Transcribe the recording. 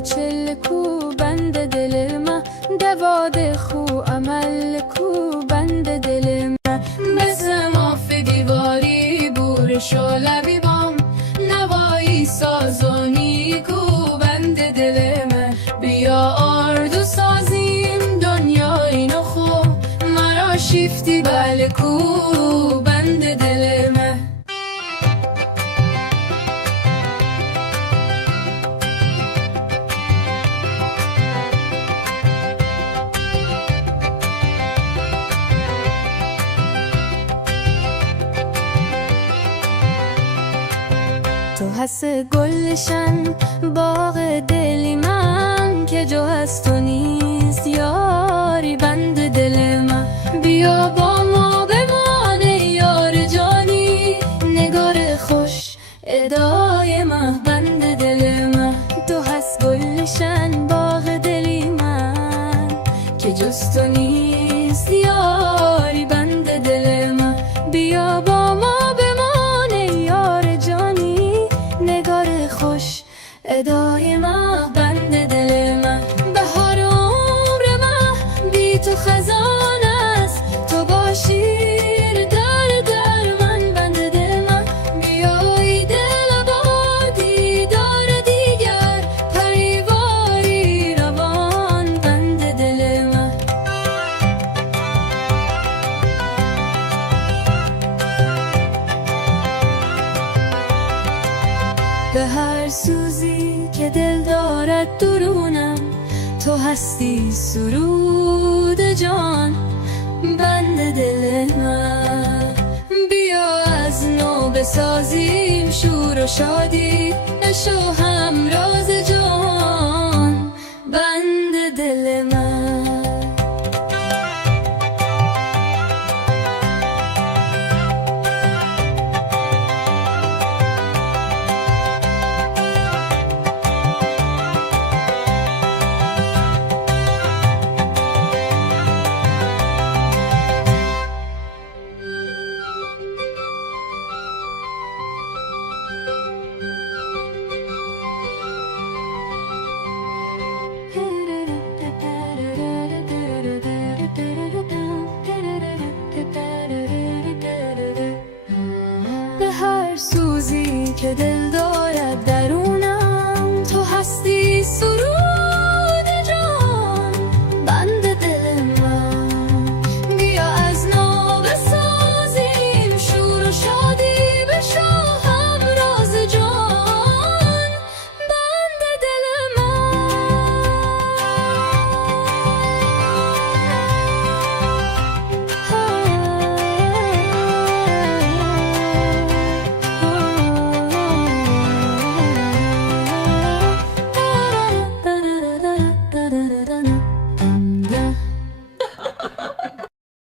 چل کو بند دل من، دواد خو عمل کو بند دل من. مثل ماف دیواری بور شلبی بام، نوایی سازونی کو بند دل من. بیا آردو سازیم دنیای نخو، مرا شیفتی بله کو بند دل من. تو هست گلشن باغ دلی من، که جو هست تو نیست یاری بند دل من. بیا با ما بمانه یار جانی، نگار خوش ادای من بند دل من. تو هست گلشن باغ دلی من، که جز تو نیست یاری بند دل من. بیا با ما ادای من بند دل من. بهار عمر من بی تو خزان است، تو باشی در من بند دل من. بیایی دل با دیدار دیگر، پریواری روان بند دل من. به هر سوزی که دل دارد درونم، تو هستی سرود جان بند دل من. بیا از نو بسازیم شور و شادی، نشو همراز